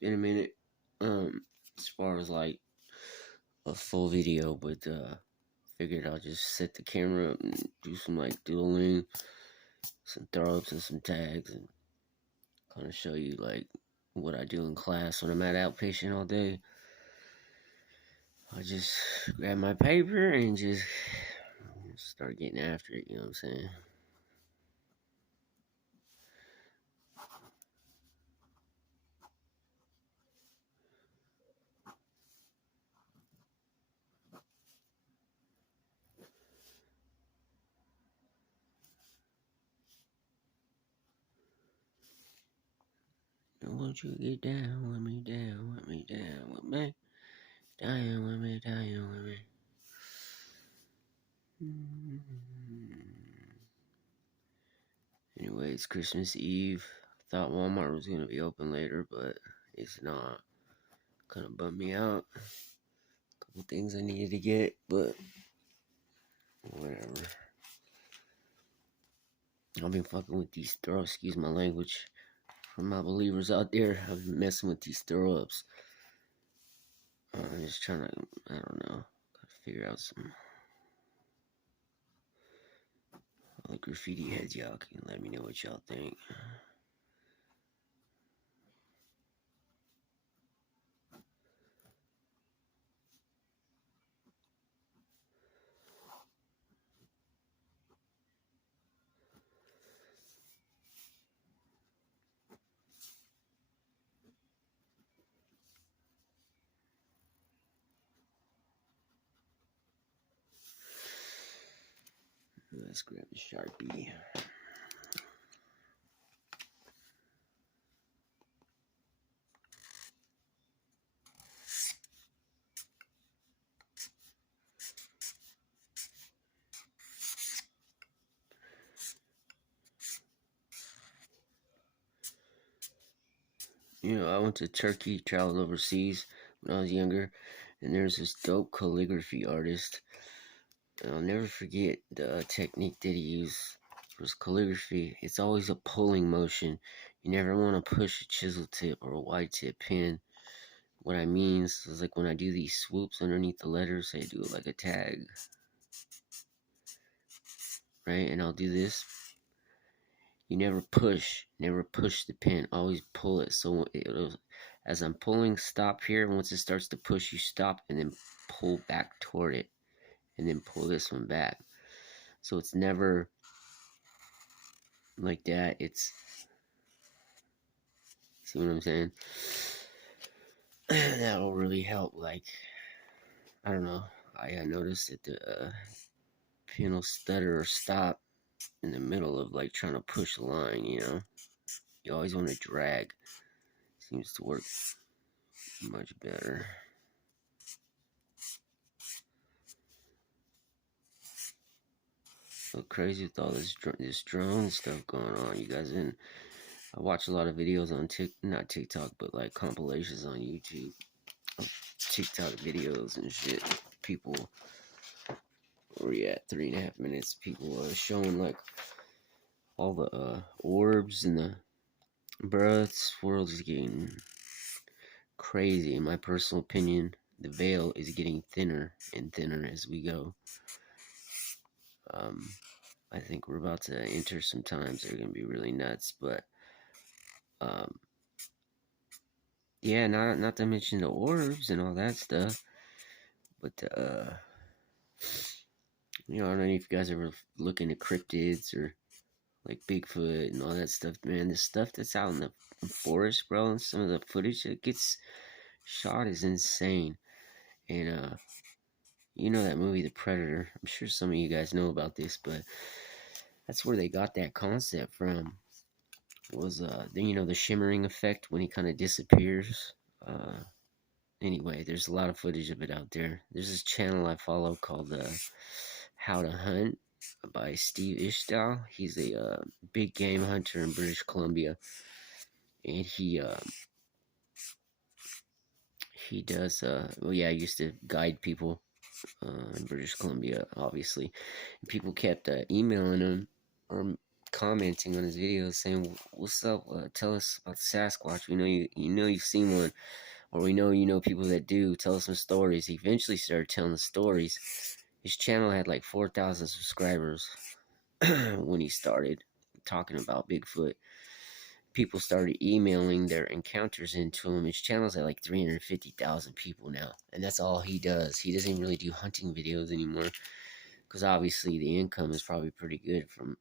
been a minute. As far as like a full video, but figured I'll just set the camera up and do some like doodling, some throw ups and some tags, and kind of show you like what I do in class when I'm at outpatient all day. I just grab my paper and just start getting after it. You know what I'm saying? Won't you get down with me, down with me, down with me, down with me, down with me. Anyway, it's Christmas Eve. Thought Walmart was gonna be open later, but it's not. Kind of bummed me out. Couple things I needed to get, but whatever. I've been fucking with these throw. Excuse my language. For my believers out there, I've been messing with these throw ups. I'm just trying to, I don't know, gotta figure out some. All the graffiti heads, y'all can let me know what y'all think. Let's grab the Sharpie. You know, I went to Turkey, traveled overseas when I was younger, and there's this dope calligraphy artist. And I'll never forget the technique that he used for his calligraphy. It's always a pulling motion. You never want to push a chisel tip or a wide tip pen. What I mean is like when I do these swoops underneath the letters, I do it like a tag, right? And I'll do this. You never push the pen. Always pull it. So as I'm pulling, stop here. Once it starts to push, you stop and then pull back toward it, and then pull this one back. So it's never like that. It's, see what I'm saying? That will really help. Like, I don't know. I noticed that the pen will stutter or stop in the middle of like trying to push a line. You know, you always want to drag. Seems to work much better. So crazy with all this drone stuff going on. You guys in? I watch a lot of videos on not TikTok, but like compilations on YouTube, TikTok videos and shit. People, where we at 3.5 minutes? People are showing like all the orbs and the, bruh, this world is getting crazy. In my personal opinion, the veil is getting thinner and thinner as we go. I think we're about to enter some times that are gonna be really nuts, but yeah, not to mention the orbs and all that stuff, but you know, I don't know if you guys ever look into cryptids or like Bigfoot and all that stuff, man. The stuff that's out in the forest, bro, and some of the footage that gets shot is insane. And you know that movie The Predator. I'm sure some of you guys know about this, but that's where they got that concept from. Was you know, the shimmering effect when he kind of disappears. Anyway, there's a lot of footage of it out there. There's this channel I follow called How to Hunt by Steve Ishtal. He's a big game hunter in British Columbia, and he does well, yeah, I used to guide people in British Columbia, obviously. And people kept emailing him or commenting on his videos saying, "What's up? Tell us about the Sasquatch. We know you've seen one, or we know you know people that do. Tell us some stories." He eventually started telling the stories. His channel had like 4,000 subscribers when he started talking about Bigfoot. People started emailing their encounters into him. His channel's at like 350,000 people now, and that's all he does. He doesn't really do hunting videos anymore, because obviously the income is probably pretty good from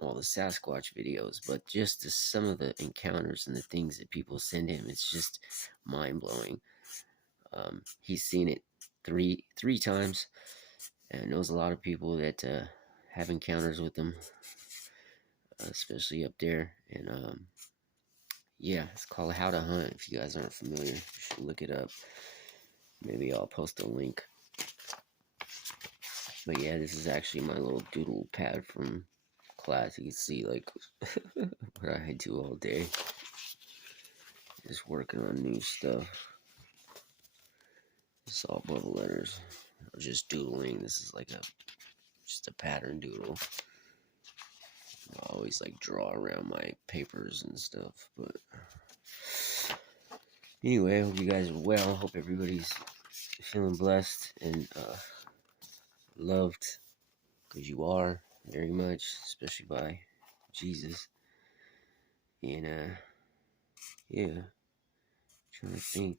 all the Sasquatch videos, but just some of the encounters and the things that people send him, it's just mind-blowing. He's seen it three times, and knows a lot of people that have encounters with them, especially up there. And yeah, it's called How to Hunt. If you guys aren't familiar, you should look it up. Maybe I'll post a link. But yeah, this is actually my little doodle pad from class. You can see like what I do all day. Just working on new stuff. It's all bubble letters. I'm just doodling. This is like just a pattern doodle. I always like draw around my papers and stuff. But anyway, I hope you guys are well. Hope everybody's feeling blessed and loved, because you are very much, especially by Jesus. And yeah, trying to think.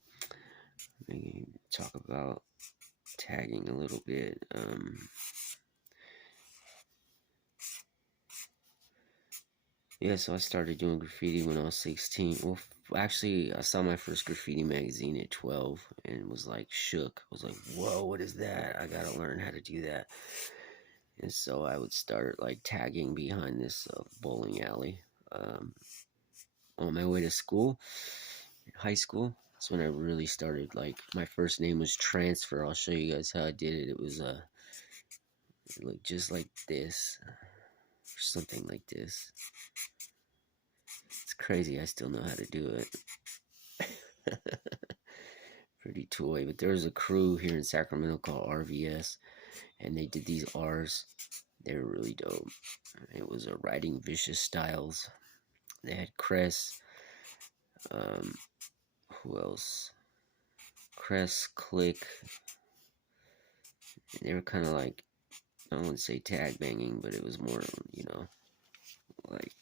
Maybe talk about tagging a little bit. Yeah, so I started doing graffiti when I was 16. Well, actually, I saw my first graffiti magazine at 12 and was like shook. I was like, whoa, what is that? I gotta learn how to do that. And so I would start like tagging behind this bowling alley on my way to school, high school. That's when I really started. Like, my first name was Transfer. I'll show you guys how I did it. It was it looked just like this, or something like this. It's crazy. I still know how to do it. Pretty toy. But there was a crew here in Sacramento called RVS, and they did these R's. They were really dope. It was a Writing Vicious Styles. They had Cress. Who else? Cress, Click. They were kind of like, I wouldn't say tag banging, but it was more, like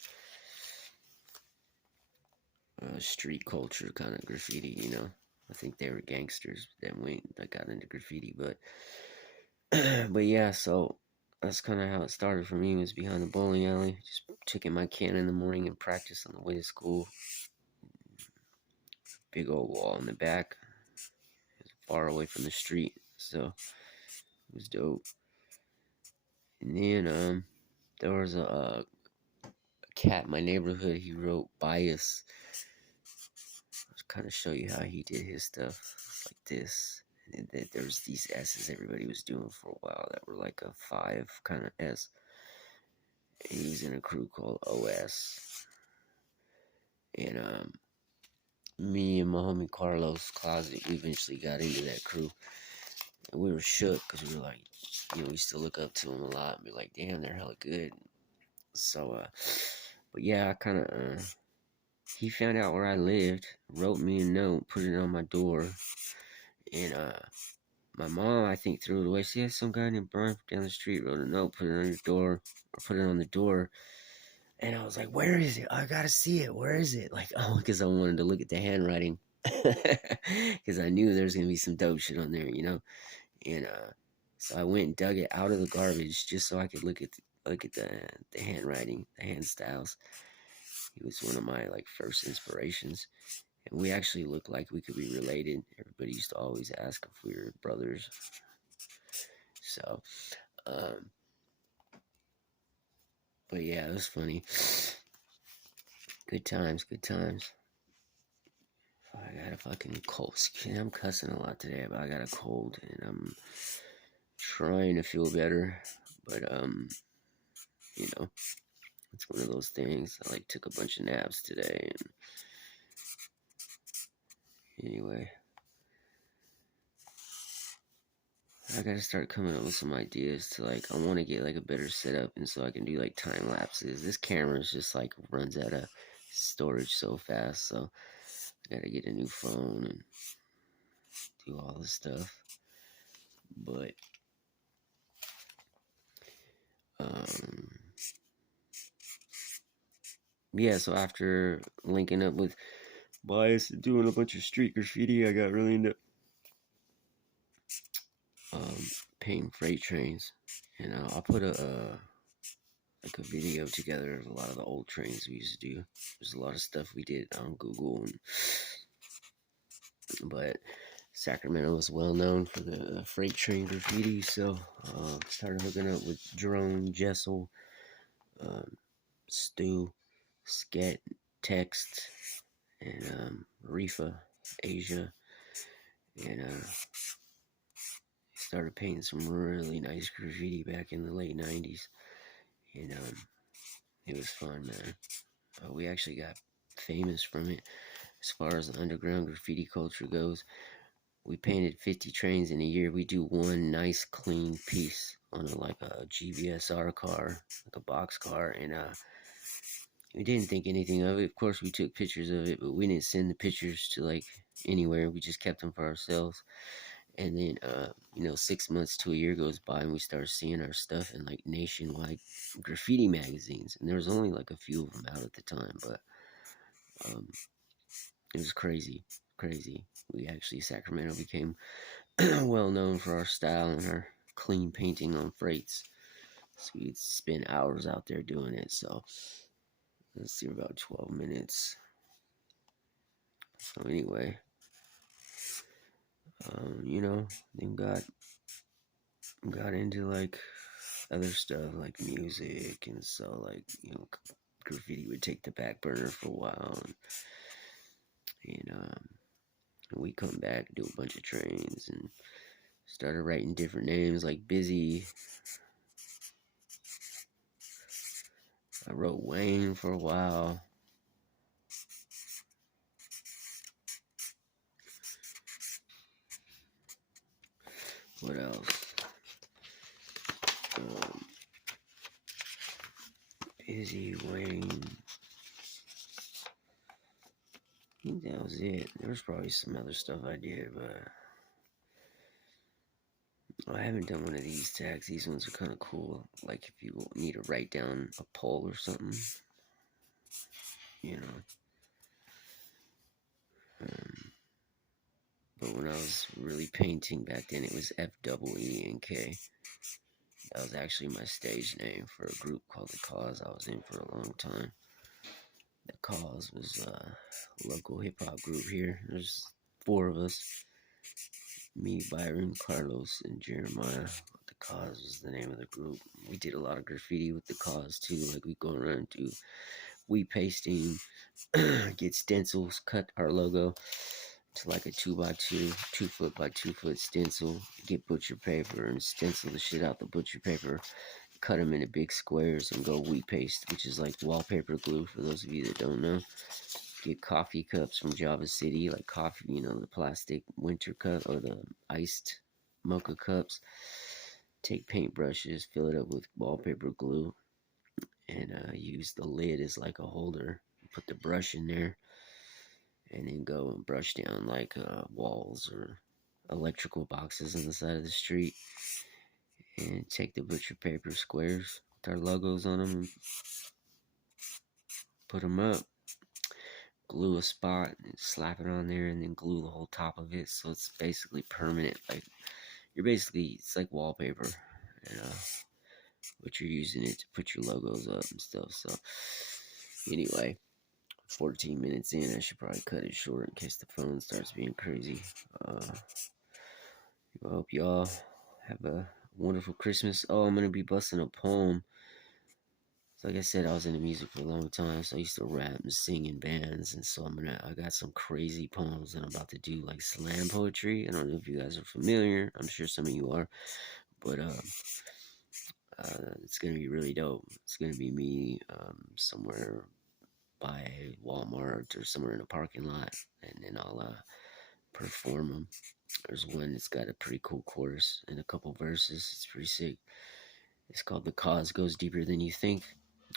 street culture kind of graffiti, I think they were gangsters that got into graffiti, but but yeah, so that's kind of how it started for me, was behind the bowling alley, just taking my can in the morning and practice on the way to school. Big old wall in the back, far away from the street, so it was dope. And then there was a cat in my neighborhood. He wrote Bias. I'll kind of show you how he did his stuff. It's like this. And then there was these S's everybody was doing for a while that were like a 5 kind of S. And he was in a crew called OS. And me and my homie Carlos Closet, we eventually got into that crew. And we were shook, because we were like, we used to look up to them a lot and be like, damn, they're hella good. So, but yeah, I kind of, he found out where I lived, wrote me a note, put it on my door, and my mom, I think, threw it away. She had some guy named Brian down the street, wrote a note, put it on your door, or put it on the door, and I was like, where is it? I gotta see it. Where is it? Like, oh, because I wanted to look at the handwriting, because I knew there was gonna be some dope shit on there, and so I went and dug it out of the garbage just so I could look at the handwriting, the hand styles. He was one of my like first inspirations, and we actually looked like we could be related. Everybody used to always ask if we were brothers. So, but yeah, it was funny. Good times, good times. I got a fucking cold. I'm cussing a lot today, but I got a cold, and I'm trying to feel better. But it's one of those things. I like took a bunch of naps today, and anyway, I gotta start coming up with some ideas to like. I want to get like a better setup, and so I can do like time lapses. This camera is just like runs out of storage so fast, so I gotta get a new phone and do all this stuff. But um, yeah. So after linking up with Bias and doing a bunch of street graffiti, I got really into painting freight trains. And I'll put a like a video together of a lot of the old trains we used to do. There's a lot of stuff we did on Google, but Sacramento was well known for the freight train graffiti, so started hooking up with Drone, Jessel, Stu, Sket, Text, and Rifa, Asia, and started painting some really nice graffiti back in the late 90s, and it was fun, man. We actually got famous from it as far as the underground graffiti culture goes. We painted 50 trains in a year. We do one nice clean piece on like a GVSR car, like a box car, and we didn't think anything of it. Of course, we took pictures of it, but we didn't send the pictures to like anywhere. We just kept them for ourselves. And then, 6 months to a year goes by, and we start seeing our stuff in like nationwide graffiti magazines. And there was only like a few of them out at the time, but it was crazy, crazy. We actually, Sacramento became well known for our style and our clean painting on freights. So we'd spend hours out there doing it. So let's see, about 12 minutes. So anyway, then got into like other stuff like music, and so like graffiti would take the back burner for a while, and we come back, do a bunch of trains, and started writing different names like Busy. I wrote Wayne for a while. What else? Busy, Wayne. I think that was it. There was probably some other stuff I did, but I haven't done one of these tags. These ones are kind of cool. Like if you need to write down a poll or something, you know. But when I was really painting back then, it was FEENK. That was actually my stage name for a group called The Cause I was in for a long time. The Cause was a local hip hop group here. There's 4 of us. Me, Byron, Carlos, and Jeremiah. The Cause was the name of the group. We did a lot of graffiti with The Cause too. Like we go around and do wheat pasting, get stencils, cut our logo to like a 2x2, 2 foot by 2 foot stencil, get butcher paper and stencil the shit out the butcher paper, cut them into big squares and go wheat paste, which is like wallpaper glue for those of you that don't know. Get coffee cups from Java City, like coffee, the plastic winter cup or the iced mocha cups. Take paintbrushes, fill it up with wallpaper glue, and use the lid as like a holder. Put the brush in there, and then go and brush down like walls or electrical boxes on the side of the street. And take the butcher paper squares with our logos on them and put them up. Glue a spot and slap it on there, and then glue the whole top of it, so it's basically permanent. Like it's like wallpaper, and but you're using it to put your logos up and stuff. So anyway, 14 minutes in, I should probably cut it short in case the phone starts being crazy. I hope y'all have a wonderful Christmas. Oh, I'm gonna be busting a poem. So like I said, I was into music for a long time, so I used to rap and sing in bands, and so I got some crazy poems that I'm about to do, like slam poetry. I don't know if you guys are familiar. I'm sure some of you are, but it's gonna be really dope. It's gonna be me somewhere by Walmart or somewhere in a parking lot, and then I'll perform them. There's one that's got a pretty cool chorus and a couple verses. It's pretty sick. It's called "The Cause Goes Deeper Than You Think."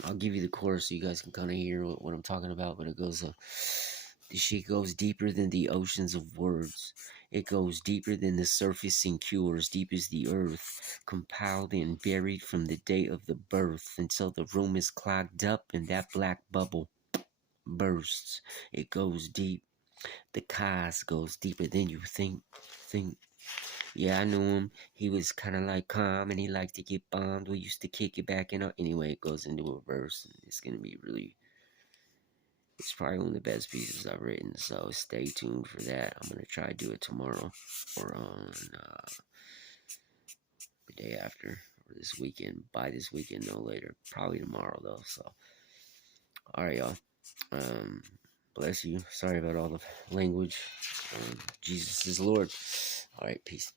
I'll give you the chorus so you guys can kind of hear what I'm talking about. But it goes, "This shit goes deeper than the oceans of words. It goes deeper than the surface and cures, deep as the earth, compiled and buried from the day of the birth, until the room is clogged up and that black bubble bursts. It goes deep. The cause goes deeper than you think. Yeah, I knew him. He was kind of like calm and he liked to get bombed. We used to kick it back and anyway, it goes into a verse. And it's going to be really, it's probably one of the best pieces I've written. So stay tuned for that. I'm going to try to do it tomorrow or on the day after or this weekend. By this weekend, no later. Probably tomorrow though. So, all right, y'all. Bless you. Sorry about all the language. Jesus is Lord. All right, peace.